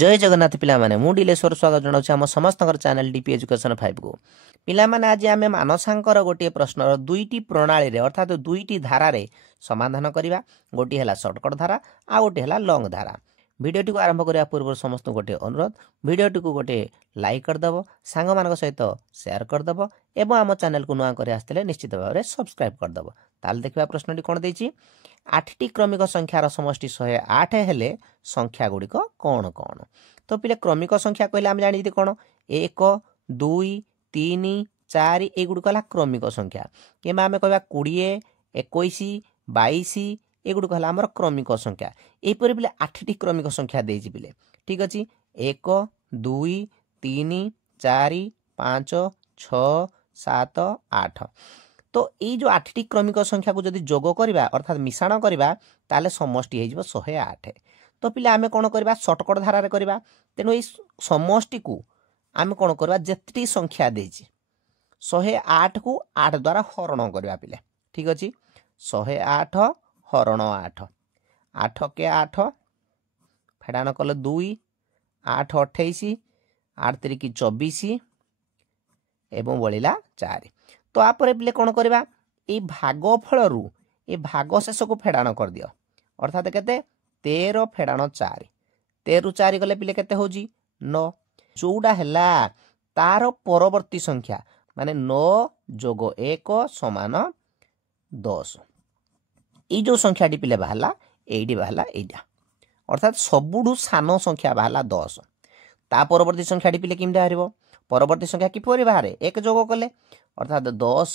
जय जगन्नाथ पिला माने मु डिलेश्वर स्वागत जनाऊँ आम समस्त चैनल डीपी एजुकेशन 5 को पिला माने आज आम मानसांकर गोटे प्रश्नर दुईटी प्रणाली अर्थात दुईटी धारा समाधान करवा गोटे है सर्टकट धारा आ गोटे है लंग धारा। भिडियोटी को आरंभ करने पूर्व समस्त गोटे अनुरोध भिडियोटी को गोटे लाइक करदेव सांग मान सहित शेयर करदेव एवं आम चैनल को नुआ कर आसते निश्चित भाव में सब्सक्राइब करदेव। ताल देखा प्रश्नटी कौन देछि 8टी क्रमिक संख्यार समष्टि 108 हेले संख्या गुड़िक कौन कौन। तो पिले क्रमिक संख्या कहले आम जानी कौन 1 2 3 4 एगुड़िक है क्रमिक संख्या कि आम कह 20 21 22 एगुड़िक है आमर क्रमिक संख्या। यहपर पिले 8टी क्रमिक संख्या देछि पिले ठीक अच्छे 1 2 3 4 5 6 7 8। तो ये जो 8टी क्रमिक संख्या को जदि जोग करवा अर्थात मिश्रण करवा ताले समष्टि हो 108। तो पिले आमे कौन करवा सर्टकट धारा करवा तेणु ये समष्टि को आमे कौन करवा जेतटी संख्या देछि 108 को 8 द्वारा हरण करवा पिले ठीक अच्छे 108 हरण 8 8 के 8 फेड़ाण कले 2 8 28 8 3 24 एवं बलिला 4। तो आपरे पिले कौन करवा ये भागफल रु ये भाग शेष को फेड़ाण कर दियो अर्थात केते 13 फेड़ाण 4 13 रु 4 गले पिले केते होजी 9 जोड़ा हैला तार परवर्ती संख्या माने 9 जोग 1 समान 10। ये जो संख्याटी पिले बाहला एडी बाहला एडा अर्थात सबुठू सान संख्या बाहला 10। ता परवर्ती संख्याटी पिले किमि बाहरिबो परवर्ती संख्या किपरि बाहरे 1 जोग कले अर्थात 10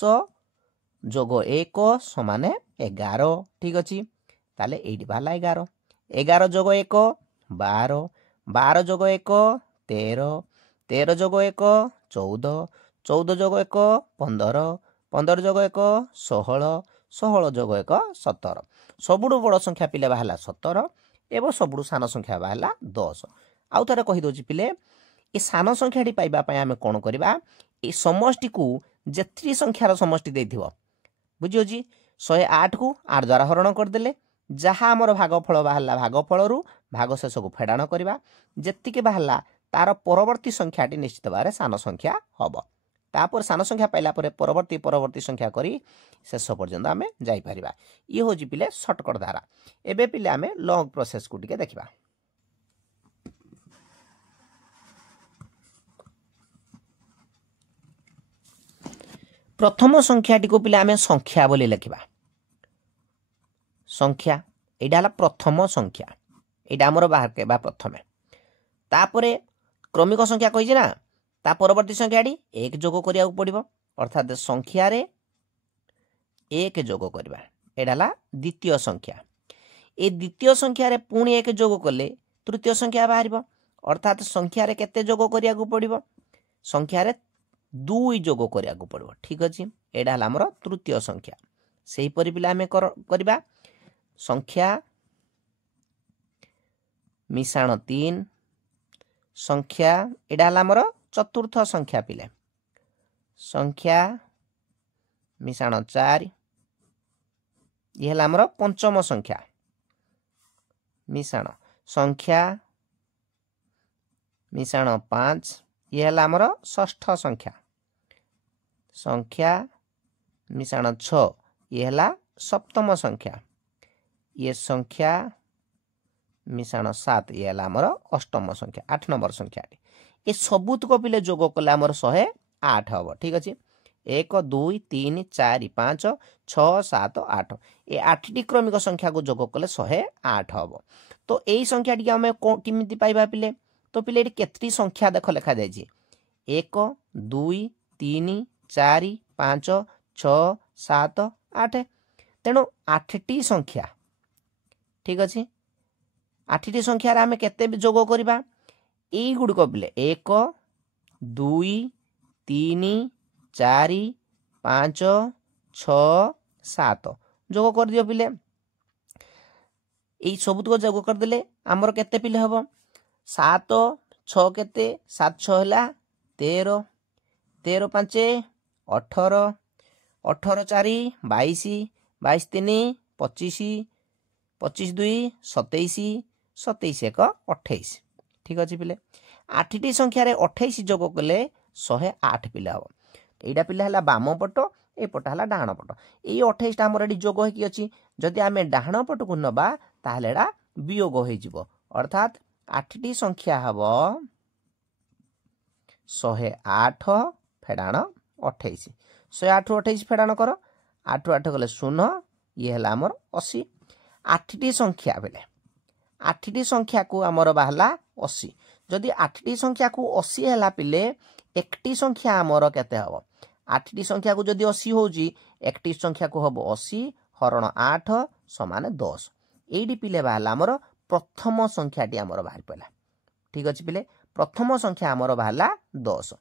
जोग 1 समान 11 ठीक अच्छे ताले एडी बाहला 11 11 जोग 1 12 12 जोग 1 13 13 जोग 1 14 14 जोग 1 15 15 जोग 1 16 16 जोग 1 17 सबुठू बड़ संख्या पिले बाहला 17 एवं सबुठू सान संख्या बाहला 10। आउ थे कहीदे पिले ये सान संख्याटी पाइबा आम कौन करवा ये समष्टि को जेत्री संख्यार समष्टि देथिबो बुझियोजी 108 को 8 द्वारा हरण करदेले जहाँ आमर भागफल बाहला भागफल रु भाग शेष को फेड़ाण करवा जेतिके बाहला तार परवर्ती संख्याटी निश्चित भाव सान संख्या हम तापर सान संख्या पाइला परवर्ती परवर्ती संख्या करी शेष पर्यंत आम जापर ये हूँ पिले सर्टकट धारा। एबे पिले आम लंग प्रोसेस को टिके देखा। प्रथम संख्याटी को पिले आम संख्या बोली लिखा संख्या यहाँ प्रथम संख्या यहाँ आमर बाहर के प्रथमे तापरे क्रमिक संख्या कही ना ता परवर्ती संख्याटी 1 जोग करिया पड़िबो अर्थात संख्या रे 1 जोग करवा एडाला द्वितीय संख्या ए द्वितीय संख्या रे पुणी 1 जोग कले तृतीय संख्या बाहरिबो अर्थात संख्या रे केते जोग करिया पड़िबो संख्या रे 2 जोग करिया पड़िबो ठीक अछि एडा हला हमर तृतीय संख्या। सेही परि पिला हमें करबा संख्या मिश्रण 3 संख्या एडा हला हमर चतुर्थ संख्या पिले संख्या मिश्रण 4 ये हला हमर पंचम संख्या मिश्रण संख्या मिश्रण 5 ये हला हमर षष्ठ संख्या संख्या मिश्रण 6 ये हला सप्तम संख्या ये संख्या मिश्रण 7 ये हला हमर अष्टम संख्या 8 नंबर संख्या ये सबुतक पिले जोग कले आमर 108 हम ठीक अच्छे 1 2 3 4 5 6 7 8 ये 8टी क्रमिक संख्या को जोग कले 108 हम। तो यही संख्या टी आम किमिति पाइबा पिले तो पिले केतटी संख्या देख लिखा जाइए 1 2 3 4 5 6 7 8 तेणु 8टी संख्या ठीक अच्छे 8टी संख्यार आम केते जोग करवा यही गुड़िक पिले 1 2 3 4 5 6 7 जोग कर दियो पिले यही सबुतक जोग करदेले आमर केते पिले हम 7 6 केते 7 6 है 13 13 5 18 18 4 22 22 3 25 25 2 27 27 1 28 ठीक अच्छे पिले 8टी संख्यार 28 जोग कले 108 पिले हम एटा पिले है बाम पट एपट है डाण पट ये 28 आमर ये जोग होगी अच्छी जदि आम डाण पट को नवा ताहले एटा वियोग हो अर्थात 8टी संख्या हम 108 फेडाण 28 108 रु 28 फेडाण कर 8 8 गले 0 ये है आमर 80 8टी संख्या बेले 8टी संख्या को आमर बाहला 80 जदि 8टी संख्या को 80 है पिले 1टी संख्या आमर केते हम 8टी संख्या को जदि 80 होउची 1टी संख्या को हम 80 हरण 8 समान 10 एडी पिले बाहला आमर प्रथम संख्याटी आमर बाहर पड़ा ठीक अच्छे पिले प्रथम संख्या आमर बाहला 10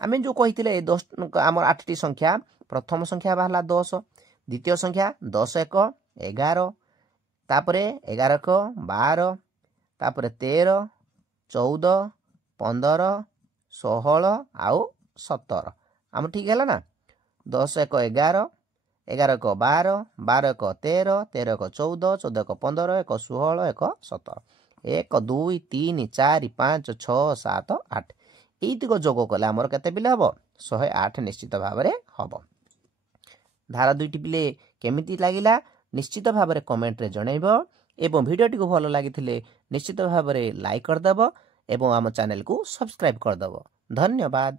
आम जो कही 10 आमर 8टी संख्या प्रथम संख्या बाहला 10 द्वितीय संख्या 10 1 11 तापरे 11 1 12 तापरे 13 14 15 16 आउ 17 आम ठीक है ना 10 1 11 11 1 12 12 1 13 13 1 14 14 1 15 1 16 1 17 1 2 3 4 5 6 7 8 এইতিক যোগ কলে আমার কেতে পিলে হব 108 নিশ্চিত ভাবে হব ধারা দুইটি পিলে কেমিতি লাগিলা निश्चित भाव में कमेंट रे जनइब एवं वीडियोटी को भल लगी निश्चित भाव में लाइक करदेव एवं आम चैनल को सब्सक्राइब करदेव धन्यवाद।